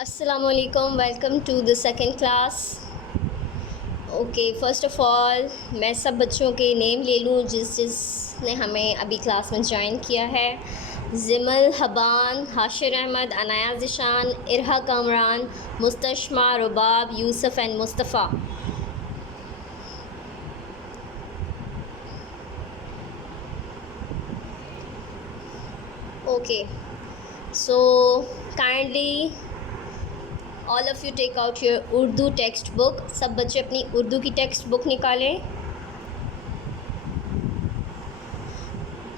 अस्सलामुअलैकुम, welcome to the second class. Okay, first of all मैं सब बच्चों के नेम ले लूँ जिसने हमें अभी क्लास में ज्वाइन किया है। Zimal, Haban, Hashir Ahmed, Anaya Zishan, Irha Kamran, Mustashma, Rubab, Yusuf and Mustafa. Okay, so kindly all of you take out your Urdu text book. सब बच्चे अपनी उर्दू की टेक्स्ट बुक निकालें।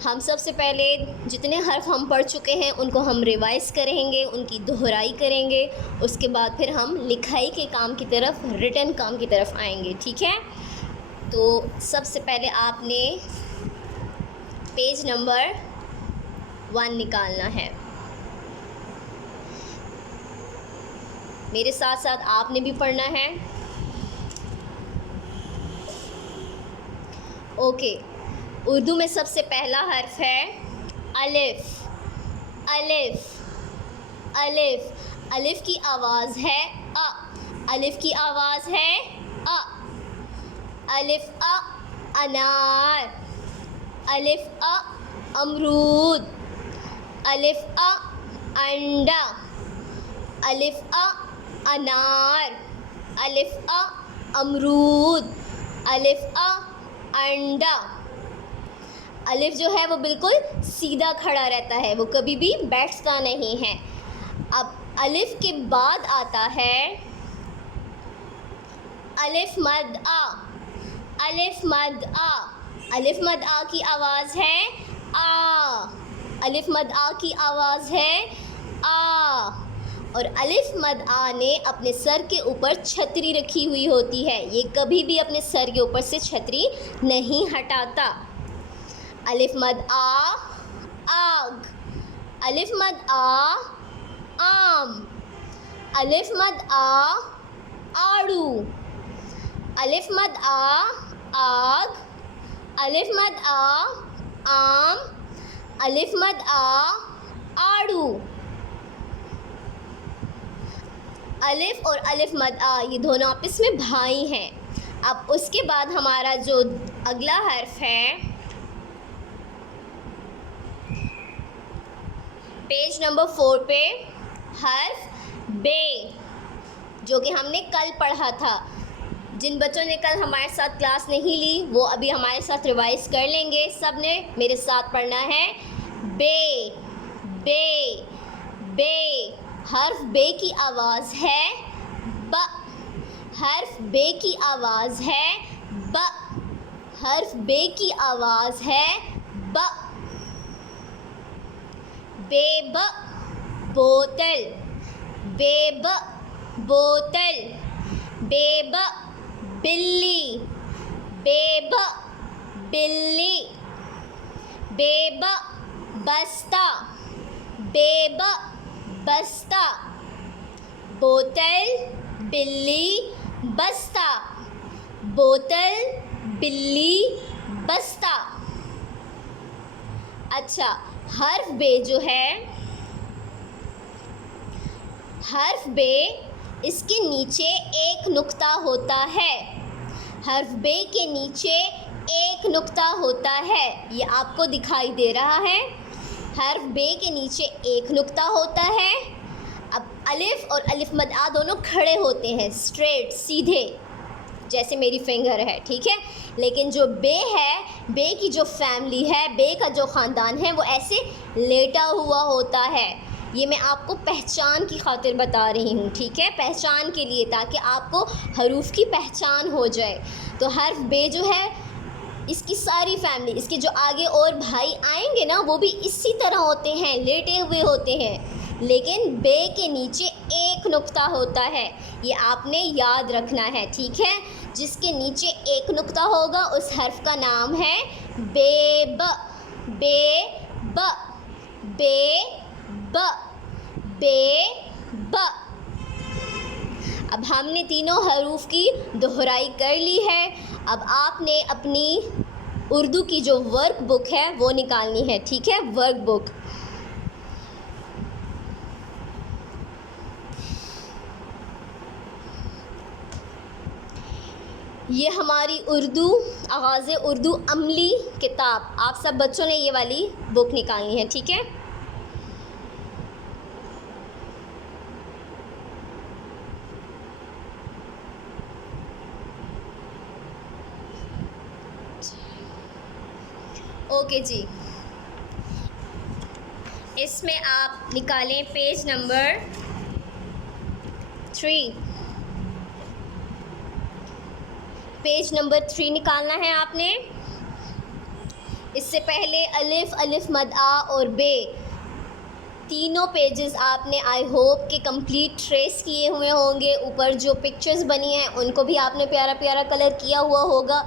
हम सबसे पहले जितने हर्फ हम पढ़ चुके हैं उनको हम रिवाइज़ करेंगे, उनकी दोहराई करेंगे। उसके बाद फिर हम लिखाई के काम की तरफ, रिटन काम की तरफ आएंगे। ठीक है, तो सबसे पहले आपने पेज नंबर 1 निकालना है। मेरे साथ साथ आपने भी पढ़ना है। ओके, उर्दू में सबसे पहला हर्फ है अलिफ। अलिफ, अलिफ, अलिफ की आवाज़ है अ। अलिफ की आवाज़ है अ। अलिफ अ अनार। अलिफ अ अमरूद। अलिफ अ अंडा। अलिफ अ अनार। अलिफ अ अमरूद। अलिफ अ अंडा। अलिफ जो है वो बिल्कुल सीधा खड़ा रहता है, वो कभी भी बैठता नहीं है। अब अलिफ के बाद आता है अलिफ मद आ। अलिफ मद आ। अलिफ मद आ की आवाज़ है आ। अलिफ मद आ की आवाज़ है आ। और अलिफ मद आ ने अपने सर के ऊपर छतरी रखी हुई होती है, ये कभी भी अपने सर के ऊपर से छतरी नहीं हटाता। अलिफ मद आ आग। अलिफ मद आ आम। अलिफ मद आ आड़ू। अलिफ मद आ आग। अलिफ मद आ आम। अलिफ मद आ आड़ू। अलिफ और अलिफ मद आ ये दोनों आपस में भाई हैं। अब उसके बाद हमारा जो अगला हर्फ है पेज नंबर 4 पे हर्फ बे, जो कि हमने कल पढ़ा था। जिन बच्चों ने कल हमारे साथ क्लास नहीं ली वो अभी हमारे साथ रिवाइज कर लेंगे। सब ने मेरे साथ पढ़ना है बे। बे, बे, हर्फ बे की आवाज़ है ब। हर्फ बे की आवाज़ है ब। हर्फ बे की आवाज़ है ब। बेब, बोतल। बेब, बोतल। बेब, बिल्ली। बेब, बिल्ली। बेब, बस्ता। बेब, बस्ता। बोतल, बिल्ली, बस्ता। बोतल, बिल्ली, बस्ता। अच्छा, हर्फ बे जो है, हर्फ बे इसके नीचे एक नुक्ता होता है। हर्फ बे के नीचे एक नुक्ता होता है, ये आपको दिखाई दे रहा है। हर्फ बे के नीचे एक नुक्ता होता है। अब अलिफ और अलिफ मद आ दोनों खड़े होते हैं, स्ट्रेट, सीधे, जैसे मेरी फिंगर है। ठीक है, लेकिन जो बे है, बे की जो फैमिली है, बे का जो ख़ानदान है, वो ऐसे लेटा हुआ होता है। ये मैं आपको पहचान की खातिर बता रही हूँ। ठीक है, पहचान के लिए, ताकि आपको हरूफ की पहचान हो जाए। तो हर्फ बे जो है, इसकी सारी फैमिली, इसके जो आगे और भाई आएंगे ना, वो भी इसी तरह होते हैं, लेटे हुए होते हैं। लेकिन बे के नीचे एक नुक्ता होता है, ये आपने याद रखना है। ठीक है, जिसके नीचे एक नुक्ता होगा उस हर्फ का नाम है बेब। Babe, babe, babe. अब हमने तीनों हरूफ की दोहराई कर ली है। अब आपने अपनी उर्दू की जो वर्क बुक है वो निकालनी है। ठीक है, वर्क बुक। ये हमारी उर्दू आगाज़ उर्दू अमली किताब, आप सब बच्चों ने ये वाली बुक निकालनी है, ठीक है। ओके जी, इसमें आप निकालें पेज नंबर 3। पेज नंबर 3 निकालना है आपने। इससे पहले अलिफ, अलिफ मद आ और बे, तीनों पेजेस आपने आई होप के कंप्लीट ट्रेस किए हुए होंगे। ऊपर जो पिक्चर्स बनी हैं उनको भी आपने प्यारा प्यारा कलर किया हुआ होगा।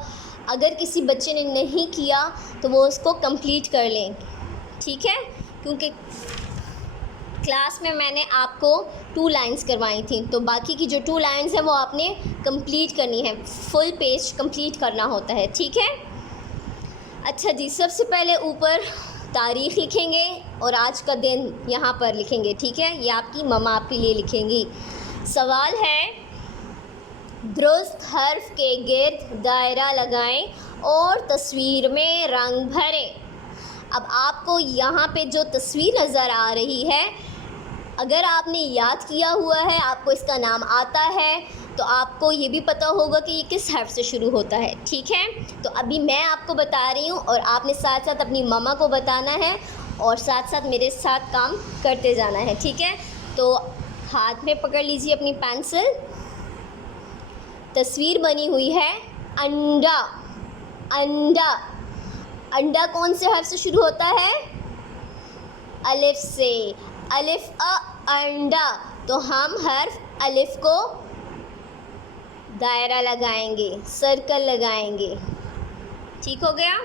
अगर किसी बच्चे ने नहीं किया तो वो उसको कंप्लीट कर लें, ठीक है, क्योंकि क्लास में मैंने आपको 2 लाइंस करवाई थी, तो बाकी की जो 2 लाइंस हैं वो आपने कंप्लीट करनी है, फुल पेज कंप्लीट करना होता है, ठीक है। अच्छा जी, सबसे पहले ऊपर तारीख़ लिखेंगे और आज का दिन यहाँ पर लिखेंगे, ठीक है। ये आपकी मम्मा आपके लिए लिखेंगी। सवाल है, दुरुस्त हर्फ के गिर्द दायरा लगाएं और तस्वीर में रंग भरें। अब आपको यहाँ पे जो तस्वीर नज़र आ रही है, अगर आपने याद किया हुआ है, आपको इसका नाम आता है, तो आपको ये भी पता होगा कि ये किस हर्फ से शुरू होता है, ठीक है। तो अभी मैं आपको बता रही हूँ और आपने साथ साथ अपनी मम्मा को बताना है और साथ साथ मेरे साथ काम करते जाना है, ठीक है। तो हाथ में पकड़ लीजिए अपनी पेंसिल। तस्वीर बनी हुई है अंडा, अंडा। अंडा कौन से हर्फ से शुरू होता है? अलिफ से। अलिफ अंडा, तो हम हर्फ अलिफ को दायरा लगाएंगे, सर्कल लगाएंगे, ठीक हो गया।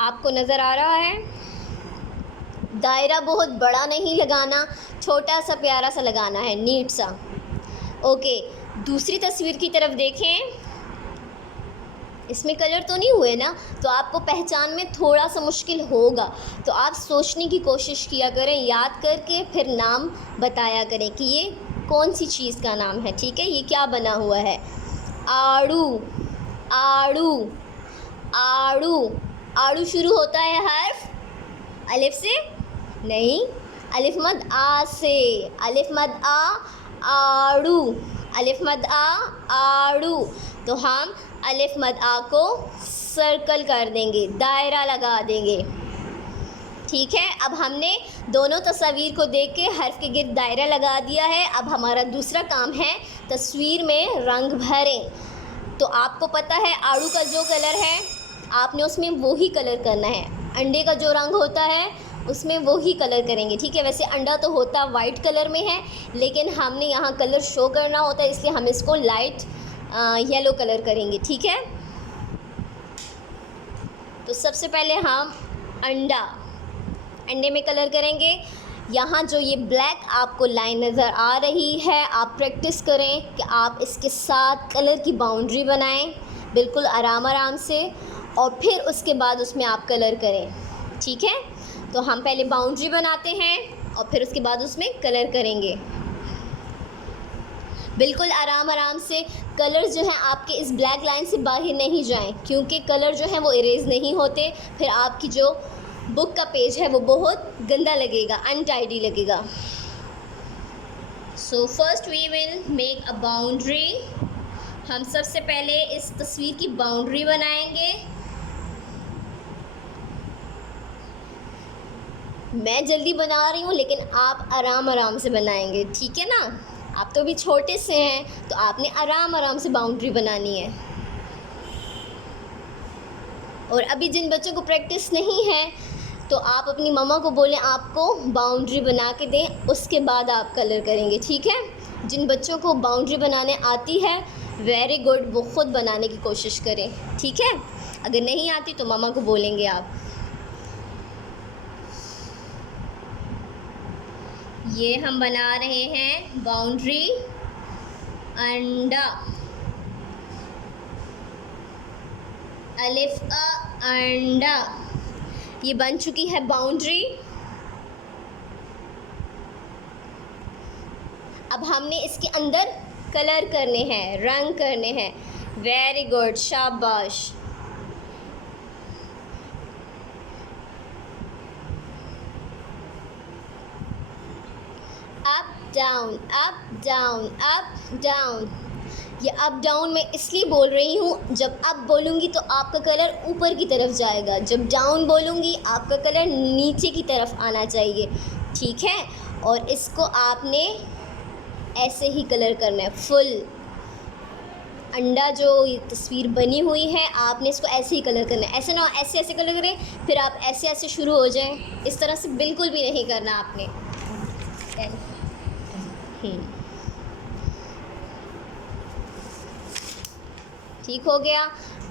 आपको नज़र आ रहा है? दायरा बहुत बड़ा नहीं लगाना, छोटा सा प्यारा सा लगाना है, नीट सा। ओके, दूसरी तस्वीर की तरफ देखें। इसमें कलर तो नहीं हुए ना, तो आपको पहचान में थोड़ा सा मुश्किल होगा, तो आप सोचने की कोशिश किया करें, याद करके फिर नाम बताया करें कि ये कौन सी चीज़ का नाम है, ठीक है। ये क्या बना हुआ है? आड़ू, आड़ू, आड़ू। आड़ू शुरू होता है हर्फ अलिफ से? नहीं, अलिफ मद आ से। अलिफ मद आ, आड़ू। अलिफ मद आ, आड़ू। तो हम अलिफ मद आ को सर्कल कर देंगे, दायरा लगा देंगे, ठीक है। अब हमने दोनों तस्वीर को देख के हर्फ के गिर्द दायरा लगा दिया है। अब हमारा दूसरा काम है तस्वीर में रंग भरें। तो आपको पता है आड़ू का जो कलर है आपने उसमें वही कलर करना है। अंडे का जो रंग होता है उसमें वही कलर करेंगे, ठीक है। वैसे अंडा तो होता वाइट कलर में है, लेकिन हमने यहाँ कलर शो करना होता है, इसलिए हम इसको लाइट येलो कलर करेंगे, ठीक है। तो सबसे पहले हम अंडे में कलर करेंगे। यहाँ जो ये ब्लैक आपको लाइन नज़र आ रही है, आप प्रैक्टिस करें कि आप इसके साथ कलर की बाउंड्री बनाएं, बिल्कुल आराम आराम से, और फिर उसके बाद उसमें आप कलर करें, ठीक है। तो हम पहले बाउंड्री बनाते हैं और फिर उसके बाद उसमें कलर करेंगे, बिल्कुल आराम आराम से। कलर जो है आपके इस ब्लैक लाइन से बाहर नहीं जाएं, क्योंकि कलर जो है वो इरेज नहीं होते, फिर आपकी जो बुक का पेज है वो बहुत गंदा लगेगा, अनटाइडी लगेगा। So first we will make a boundary. हम सबसे पहले इस तस्वीर की बाउंड्री बनाएंगे। मैं जल्दी बना रही हूँ, लेकिन आप आराम आराम से बनाएंगे, ठीक है ना। आप तो भी छोटे से हैं, तो आपने आराम आराम से बाउंड्री बनानी है। और अभी जिन बच्चों को प्रैक्टिस नहीं है, तो आप अपनी मम्मा को बोलें आपको बाउंड्री बना के दें, उसके बाद आप कलर करेंगे, ठीक है। जिन बच्चों को बाउंड्री बनाने आती है, वेरी गुड, वो ख़ुद बनाने की कोशिश करें, ठीक है। अगर नहीं आती तो मम्मा को बोलेंगे आप। ये हम बना रहे हैं बाउंड्री अंडा, अलिफ अंडा। ये बन चुकी है बाउंड्री। अब हमने इसके अंदर कलर करने हैं, रंग करने हैं। वेरी गुड, शाबाश। Up down, up down, up down. ये अप डाउन मैं इसलिए बोल रही हूँ, जब अप बोलूँगी तो आपका कलर ऊपर की तरफ जाएगा, जब डाउन बोलूँगी आपका कलर नीचे की तरफ आना चाहिए, ठीक है। और इसको आपने ऐसे ही कलर करना है, फुल अंडा जो ये तस्वीर बनी हुई है आपने इसको ऐसे ही कलर करना है। ऐसे ना ऐसे ऐसे कलर करें फिर आप ऐसे ऐसे शुरू हो जाएं, इस तरह से बिल्कुल भी नहीं करना आपने। ठीक हो गया।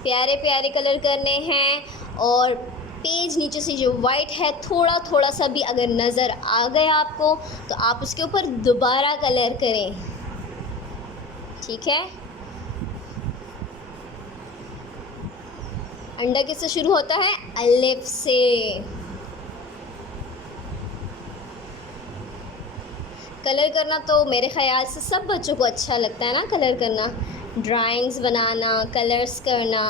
प्यारे प्यारे कलर करने हैं। और पेज नीचे से जो वाइट है थोड़ा थोड़ा सा भी अगर नज़र आ गया आपको तो आप उसके ऊपर दोबारा कलर करें, ठीक है। अंडा किससे शुरू होता है? अलिफ से। कलर करना तो मेरे ख़याल से सब बच्चों को अच्छा लगता है ना, कलर करना, ड्राइंग्स बनाना, कलर्स करना।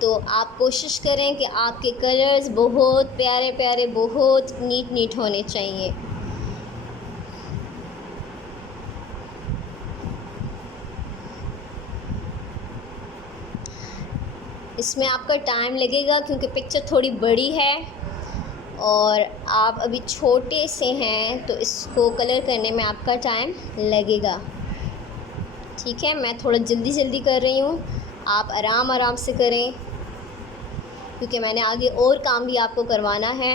तो आप कोशिश करें कि आपके कलर्स बहुत प्यारे प्यारे, बहुत नीट नीट होने चाहिए। इसमें आपका टाइम लगेगा क्योंकि पिक्चर थोड़ी बड़ी है और आप अभी छोटे से हैं, तो इसको कलर करने में आपका टाइम लगेगा, ठीक है। मैं थोड़ा जल्दी जल्दी कर रही हूँ, आप आराम आराम से करें क्योंकि मैंने आगे और काम भी आपको करवाना है।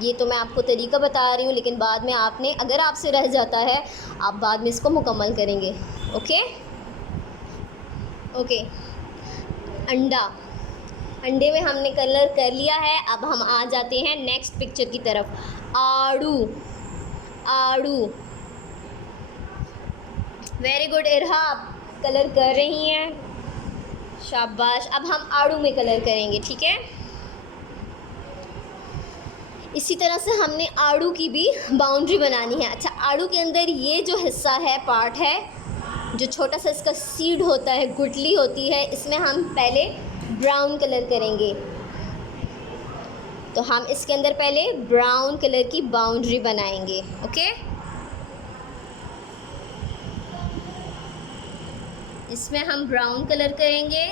ये तो मैं आपको तरीका बता रही हूँ, लेकिन बाद में आपने, अगर आपसे रह जाता है, आप बाद में इसको मुकम्मल करेंगे। Okay okay. अंडा, अंडे में हमने कलर कर लिया है। अब हम आ जाते हैं नेक्स्ट पिक्चर की तरफ। आड़ू, आड़ू। वेरी गुड इरहाब, कलर कर रही हैं, शाबाश। अब हम आड़ू में कलर करेंगे, ठीक है। इसी तरह से हमने आड़ू की भी बाउंड्री बनानी है। अच्छा, आड़ू के अंदर ये जो हिस्सा है, पार्ट है, जो छोटा सा इसका सीड होता है, गुठली होती है, इसमें हम पहले ब्राउन कलर करेंगे। तो हम इसके अंदर पहले ब्राउन कलर की बाउंड्री बनाएंगे, ओके। इसमें हम ब्राउन कलर करेंगे।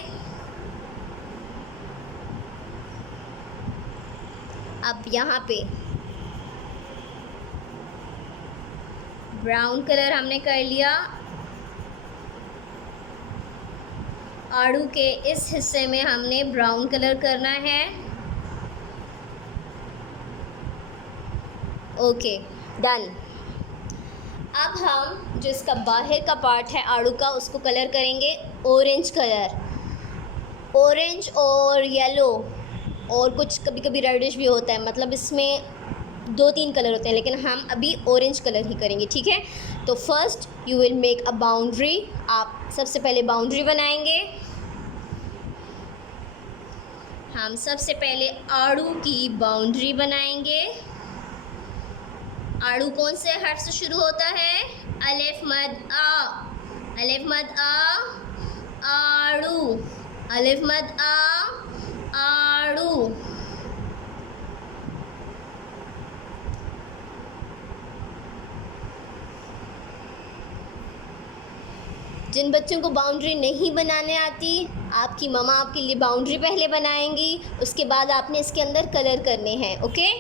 अब यहाँ पे ब्राउन कलर हमने कर लिया। आड़ू के इस हिस्से में हमने ब्राउन कलर करना है, ओके डन। अब हम जो इसका बाहर का पार्ट है आड़ू का, उसको कलर करेंगे ऑरेंज कलर। ऑरेंज और येलो और कुछ कभी कभी रेडिश भी होता है, मतलब इसमें 2-3 कलर होते हैं, लेकिन हम अभी ऑरेंज कलर ही करेंगे, ठीक है। तो first you will make a boundary. आप सबसे पहले बाउंड्री बनाएंगे। हम सबसे पहले आड़ू की बाउंड्री बनाएंगे। आड़ू कौन से हर्फ से शुरू होता है? अलिफ मद आ, अलिफ मद आ, आड़ू, अलिफ मद आ, आड़ू। जिन बच्चों को बाउंड्री नहीं बनाने आती, आपकी मम्मा आपके लिए बाउंड्री पहले बनाएंगी, उसके बाद आपने इसके अंदर कलर करने हैं, ओके।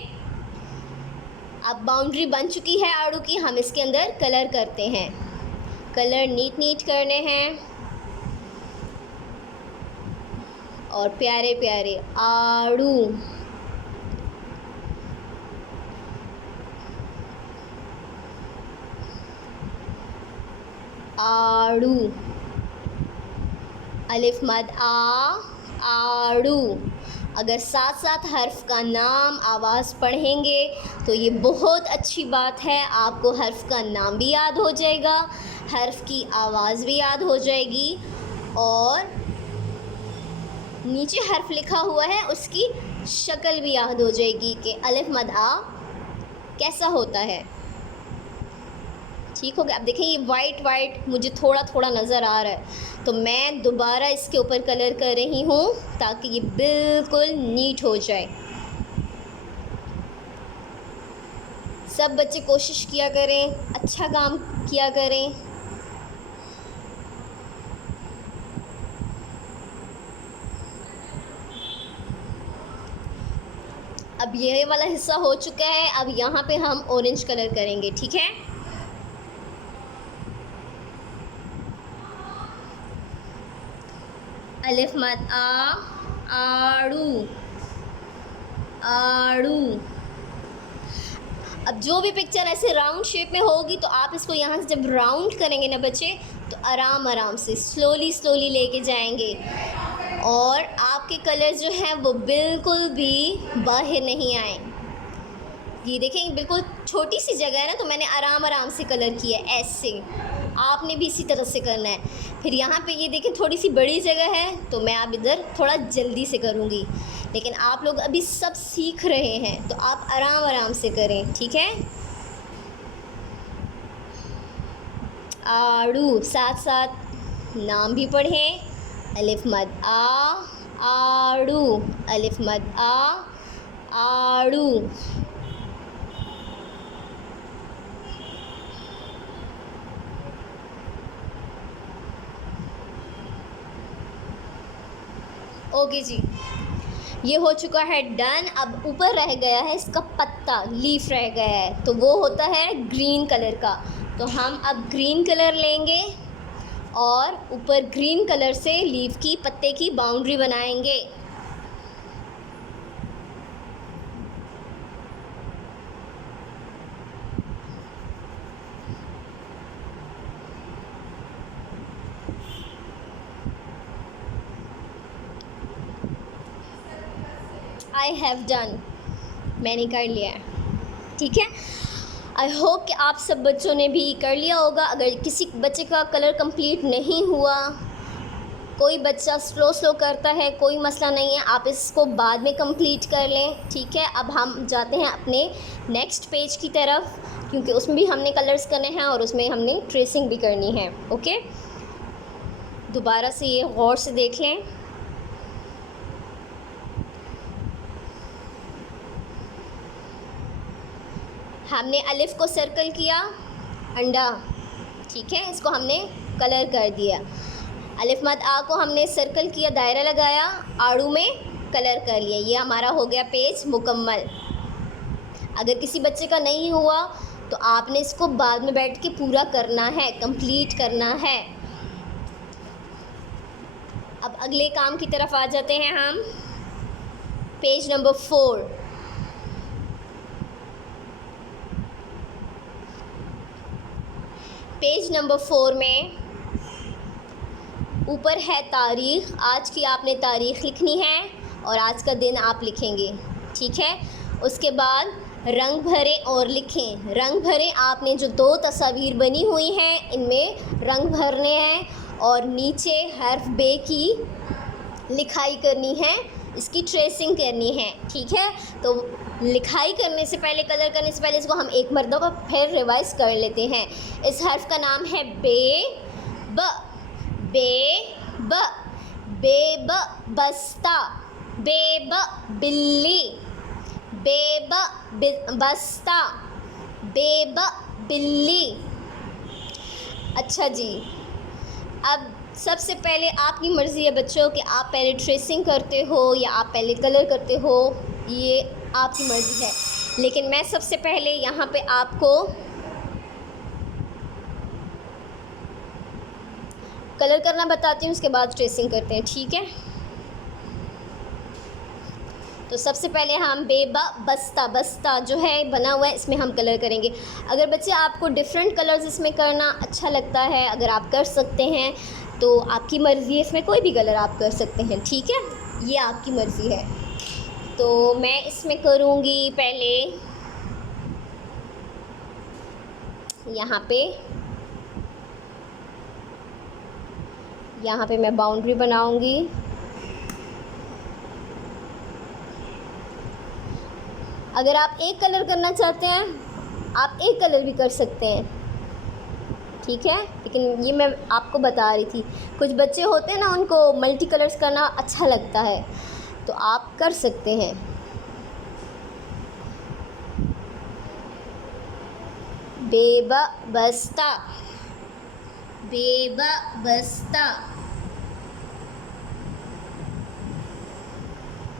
अब बाउंड्री बन चुकी है आड़ू की, हम इसके अंदर कलर करते हैं। कलर नीट नीट करने हैं और प्यारे प्यारे आड़ू। आड़ू, अलिफ मद आ, आड़ू। अगर साथ साथ हर्फ का नाम आवाज़ पढ़ेंगे तो ये बहुत अच्छी बात है, आपको हर्फ का नाम भी याद हो जाएगा, हर्फ की आवाज़ भी याद हो जाएगी और नीचे हर्फ लिखा हुआ है उसकी शक्ल भी याद हो जाएगी कि अलिफ मद आ कैसा होता है। ठीक हो गया। अब देखें ये वाइट वाइट मुझे थोड़ा थोड़ा नज़र आ रहा है, तो मैं दोबारा इसके ऊपर कलर कर रही हूँ ताकि ये बिल्कुल नीट हो जाए। सब बच्चे कोशिश किया करें, अच्छा काम किया करें। अब ये वाला हिस्सा हो चुका है, अब यहाँ पे हम ऑरेंज कलर करेंगे, ठीक है। अलिफ मद आ, आड़ू, आड़ू। अब जो भी पिक्चर ऐसे राउंड शेप में होगी तो आप इसको यहाँ से जब राउंड करेंगे ना बच्चे, तो आराम आराम से स्लोली स्लोली लेके जाएंगे और आपके कलर जो हैं वो बिल्कुल भी बाहर नहीं आए। ये देखें बिल्कुल छोटी सी जगह है ना, तो मैंने आराम आराम से कलर किया है, ऐसे आपने भी इसी तरह से करना है। फिर यहाँ पे ये देखें थोड़ी सी बड़ी जगह है, तो मैं अब इधर थोड़ा जल्दी से करूँगी, लेकिन आप लोग अभी सब सीख रहे हैं तो आप आराम आराम से करें, ठीक है। आड़ू, साथ साथ नाम भी पढ़ें। अलिफ मद आ, आड़ू, अलिफ मद आ, आड़ू। ओके जी, ये हो चुका है डन। अब ऊपर रह गया है इसका पत्ता, लीफ रह गया है, तो वो होता है ग्रीन कलर का। तो हम अब ग्रीन कलर लेंगे और ऊपर ग्रीन कलर से लीफ की, पत्ते की बाउंड्री बनाएंगे। आई हैव डन, मैंने कर लिया है, ठीक है। आई होप कि आप सब बच्चों ने भी कर लिया होगा। अगर किसी बच्चे का कलर कंप्लीट नहीं हुआ, कोई बच्चा स्लो करता है, कोई मसला नहीं है, आप इसको बाद में कंप्लीट कर लें, ठीक है। अब हम जाते हैं अपने नेक्स्ट पेज की तरफ, क्योंकि उसमें भी हमने कलर्स करने हैं और उसमें हमने ट्रेसिंग भी करनी है। ओके, दोबारा से ये गौर से देख लें। हमने अलिफ को सर्कल किया, अंडा, ठीक है, इसको हमने कलर कर दिया। अलिफ मद आ को हमने सर्कल किया, दायरा लगाया, आड़ू में कलर कर लिया। ये हमारा हो गया पेज मुकम्मल। अगर किसी बच्चे का नहीं हुआ तो आपने इसको बाद में बैठ के पूरा करना है, कंप्लीट करना है। अब अगले काम की तरफ आ जाते हैं हम। Page number 4। पेज नंबर 4 में ऊपर है तारीख़। आज की आपने तारीख़ लिखनी है और आज का दिन आप लिखेंगे, ठीक है। उसके बाद रंग भरे और लिखें। रंग भरे, आपने जो 2 तस्वीर बनी हुई हैं इनमें रंग भरने हैं और नीचे हर्फ बे की लिखाई करनी है, इसकी ट्रेसिंग करनी है, ठीक है। तो लिखाई करने से पहले, कलर करने से पहले इसको हम एक मरतबा फिर रिवाइज़ कर लेते हैं। इस हर्फ का नाम है बे ब, बे ब, बे ब बस्ता, बे ब बिल्ली, बे ब बस्ता, बे ब बिल्ली। अच्छा जी, अब सबसे पहले आपकी मर्ज़ी है बच्चों कि आप पहले ट्रेसिंग करते हो या आप पहले कलर करते हो, ये आपकी मर्ज़ी है। लेकिन मैं सबसे पहले यहाँ पे आपको कलर करना बताती हूँ, उसके बाद ट्रेसिंग करते हैं, ठीक है। तो सबसे पहले हम बेबा बस्ता, बस्ता जो है बना हुआ है, इसमें हम कलर करेंगे। अगर बच्चे आपको डिफरेंट कलर्स इसमें करना अच्छा लगता है, अगर आप कर सकते हैं तो आपकी मर्ज़ी है, इसमें कोई भी कलर आप कर सकते हैं, ठीक है, ये आपकी मर्ज़ी है। तो मैं इसमें करूँगी पहले यहाँ पे मैं बाउंड्री बनाऊँगी। अगर आप एक कलर करना चाहते हैं, आप एक कलर भी कर सकते हैं, ठीक है, लेकिन ये मैं आपको बता रही थी, कुछ बच्चे होते हैं ना उनको मल्टी कलर्स करना अच्छा लगता है, तो आप कर सकते हैं। बेबा बस्ता, बेबा बस्ता,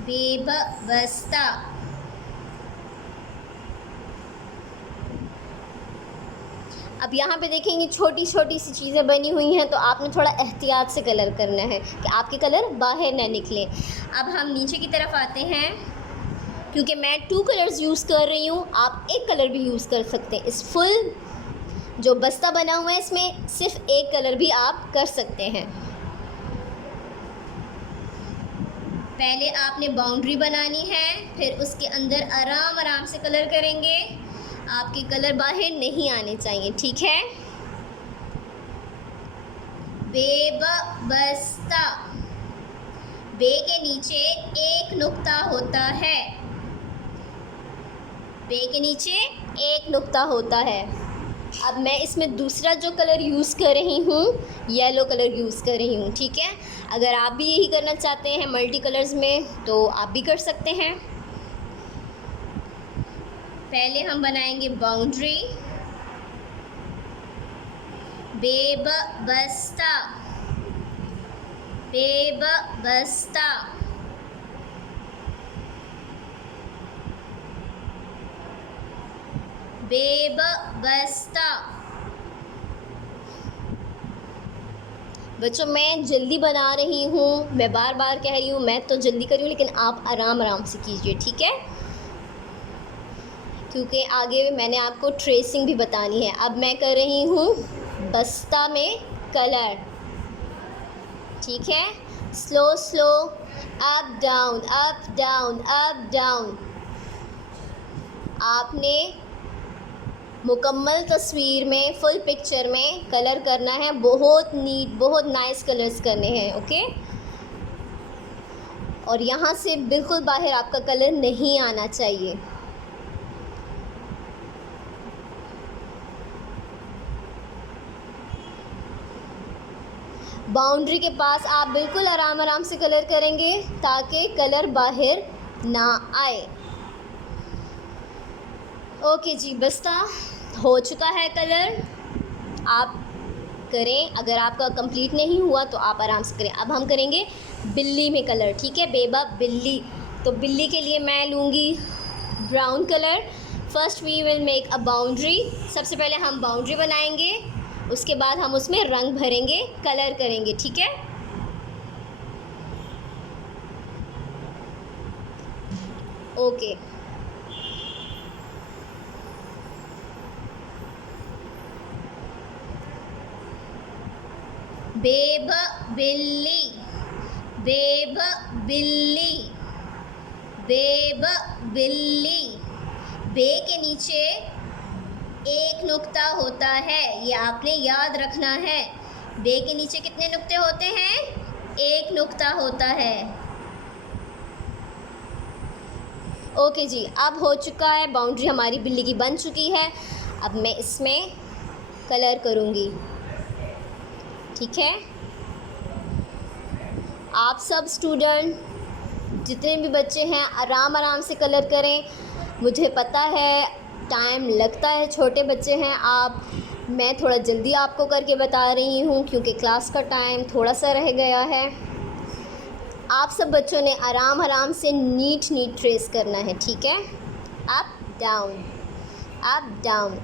बेबा बस्ता। अब यहाँ पे देखेंगे छोटी छोटी सी चीज़ें बनी हुई हैं, तो आपने थोड़ा एहतियात से कलर करना है कि आपके कलर बाहर ना निकले। अब हम नीचे की तरफ आते हैं, क्योंकि मैं 2 कलर्स यूज़ कर रही हूँ, आप एक कलर भी यूज़ कर सकते हैं। इस फुल जो बस्ता बना हुआ है इसमें सिर्फ एक कलर भी आप कर सकते हैं। पहले आपने बाउंड्री बनानी है, फिर उसके अंदर आराम आराम से कलर करेंगे। आपके कलर बाहर नहीं आने चाहिए, ठीक है। बेबा बस्ता, बे के नीचे एक नुक्ता होता है, बे के नीचे एक नुक्ता होता है। अब मैं इसमें दूसरा जो कलर यूज़ कर रही हूँ, येलो कलर यूज़ कर रही हूँ, ठीक है। अगर आप भी यही करना चाहते हैं मल्टी कलर्स में, तो आप भी कर सकते हैं। पहले हम बनाएंगे बाउंड्री, बेबा बस्ता, बेबा बस्ता, बेबा बस्ता। बच्चों मैं जल्दी बना रही हूँ, मैं बार बार कह रही हूँ, मैं तो जल्दी कर रही हूँ, लेकिन आप आराम आराम से कीजिए, ठीक है, क्योंकि आगे मैंने आपको ट्रेसिंग भी बतानी है। अब मैं कर रही हूँ बस्ता में कलर, ठीक है। Slow slow, up down up down up down. आपने मुकम्मल तस्वीर में, फुल पिक्चर में कलर करना है, बहुत नीट, बहुत नाइस कलर्स करने हैं, ओके। और यहाँ से बिल्कुल बाहर आपका कलर नहीं आना चाहिए। बाउंड्री के पास आप बिल्कुल आराम आराम से कलर करेंगे ताकि कलर बाहर ना आए। ओके जी, बस्ता हो चुका है कलर, आप करें। अगर आपका कंप्लीट नहीं हुआ तो आप आराम से करें। अब हम करेंगे बिल्ली में कलर, ठीक है, बेबा बिल्ली। तो बिल्ली के लिए मैं लूँगी brown colour. First we will make a boundary. सबसे पहले हम बाउंड्री बनाएंगे, उसके बाद हम उसमें रंग भरेंगे, कलर करेंगे, ठीक है। ओके, बेबा बिल्ली, बेबा बिल्ली, बेबा बिल्ली। बे के नीचे एक नुक्ता होता है, ये आपने याद रखना है। बे के नीचे कितने नुक्ते होते हैं? एक नुक्ता होता है। ओके जी, अब हो चुका है, बाउंड्री हमारी बिल्ली की बन चुकी है। अब मैं इसमें कलर करूँगी, ठीक है। आप सब स्टूडेंट जितने भी बच्चे हैं आराम आराम से कलर करें। मुझे पता है टाइम लगता है, छोटे बच्चे हैं आप, मैं थोड़ा जल्दी आपको करके बता रही हूँ क्योंकि क्लास का टाइम थोड़ा सा रह गया है। आप सब बच्चों ने आराम आराम से नीट ट्रेस करना है, ठीक है। Up down up down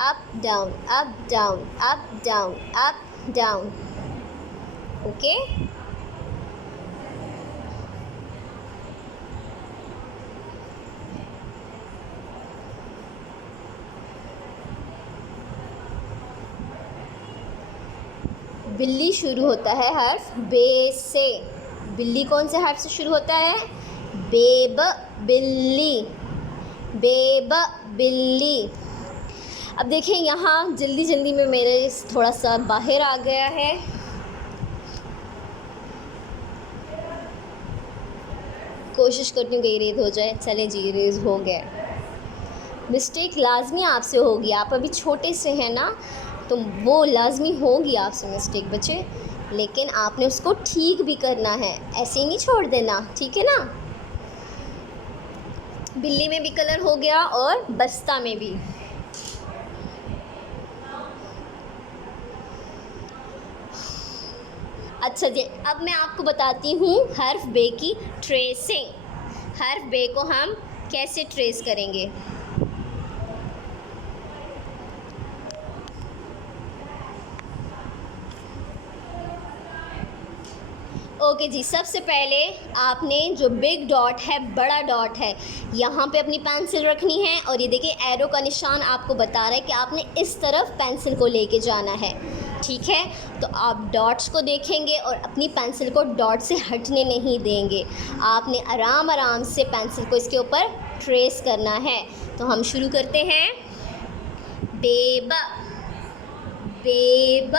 up down up down up down up down, okay. बिल्ली शुरू होता है हर्फ बे से। बिल्ली कौन से हर्फ से शुरू होता है? बेब बिल्ली, बेब बिल्ली। अब देखिए यहाँ जल्दी जल्दी में मेरे थोड़ा सा बाहर आ गया है। कोशिश करती हूँ कि इरेज हो जाए। चलें जी, इरेज हो गया। मिस्टेक लाजमी आपसे होगी, आप अभी छोटे से हैं ना, तो वो लाजमी होगी आपसे मिस्टेक बच्चे, लेकिन आपने उसको ठीक भी करना है, ऐसे ही नहीं छोड़ देना, ठीक है ना। बिल्ली में भी कलर हो गया और बस्ता में भी। अच्छा जी, अब मैं आपको बताती हूँ हर्फ बे की ट्रेसिंग। हर्फ बे को हम कैसे ट्रेस करेंगे। ओके जी, सबसे पहले आपने जो बिग डॉट है, बड़ा डॉट है, यहाँ पे अपनी पेंसिल रखनी है और ये देखिए एरो का निशान आपको बता रहा है कि आपने इस तरफ पेंसिल को लेके जाना है, ठीक है। तो आप डॉट्स को देखेंगे और अपनी पेंसिल को डॉट से हटने नहीं देंगे। आपने आराम आराम से पेंसिल को इसके ऊपर ट्रेस करना है। तो हम शुरू करते हैं। बेब, बेब,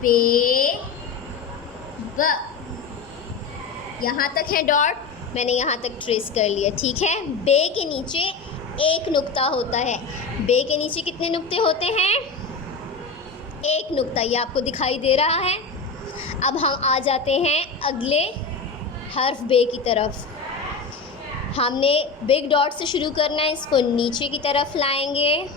बे ब, यहाँ तक है डॉट, मैंने यहाँ तक ट्रेस कर लिया, ठीक है। बे के नीचे एक नुक्ता होता है। बे के नीचे कितने नुक्ते होते हैं? एक नुक्ता, ये आपको दिखाई दे रहा है। अब हम आ जाते हैं अगले हर्फ बे की तरफ। हमने बिग डॉट से शुरू करना है, इसको नीचे की तरफ लाएंगे,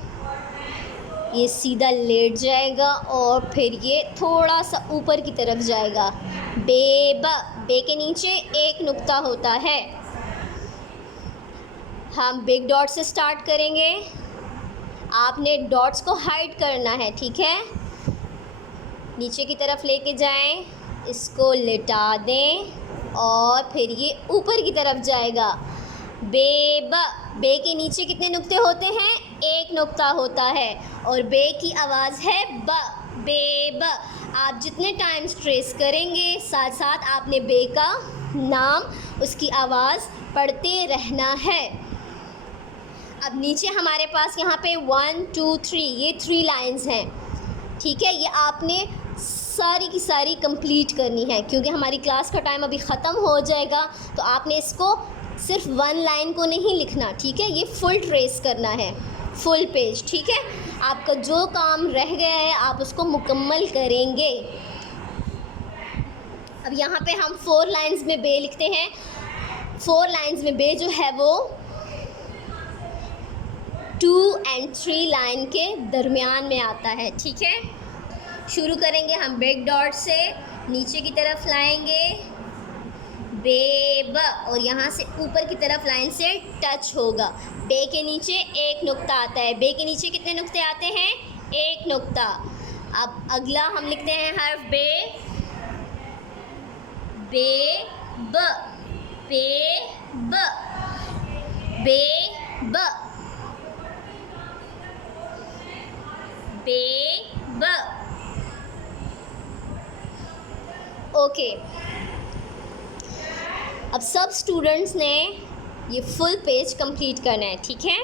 ये सीधा लेट जाएगा और फिर ये थोड़ा सा ऊपर की तरफ जाएगा। बेब, बे के नीचे एक नुक्ता होता है। हम बिग डॉट से स्टार्ट करेंगे। आपने डॉट्स को हाइड करना है, ठीक है। नीचे की तरफ लेके जाएं, इसको लिटा दें और फिर ये ऊपर की तरफ जाएगा। बेब, बे के नीचे कितने नुक्ते होते हैं? एक नुक्ता होता है और बे की आवाज़ है ब, बेब। आप जितने टाइम्स ट्रेस करेंगे, साथ साथ आपने बे का नाम, उसकी आवाज़ पढ़ते रहना है। अब नीचे हमारे पास यहाँ पे 1 2 3 ये 3 लाइंस हैं, ठीक है। ये आपने सारी की सारी कंप्लीट करनी है क्योंकि हमारी क्लास का टाइम अभी ख़त्म हो जाएगा। तो आपने इसको सिर्फ 1 लाइन को नहीं लिखना, ठीक है। ये फुल ट्रेस करना है, फुल पेज, ठीक है। आपका जो काम रह गया है आप उसको मुकम्मल करेंगे। अब यहाँ पे हम 4 लाइंस में बे लिखते हैं। 4 लाइंस में बे जो है वो 2 और 3 लाइन के दरमियान में आता है, ठीक है। शुरू करेंगे हम बिग डॉट से, नीचे की तरफ लाएंगे बेब और यहाँ से ऊपर की तरफ लाइन से टच होगा। बे के नीचे एक नुक्ता आता है। बे के नीचे कितने नुक्ते आते हैं? एक नुक्ता। अब अगला हम लिखते हैं हर्फ बे, बे ब, बे ब, बे ब, बे ब। ओके, अब सब स्टूडेंट्स ने ये फुल पेज कंप्लीट करना है, ठीक है।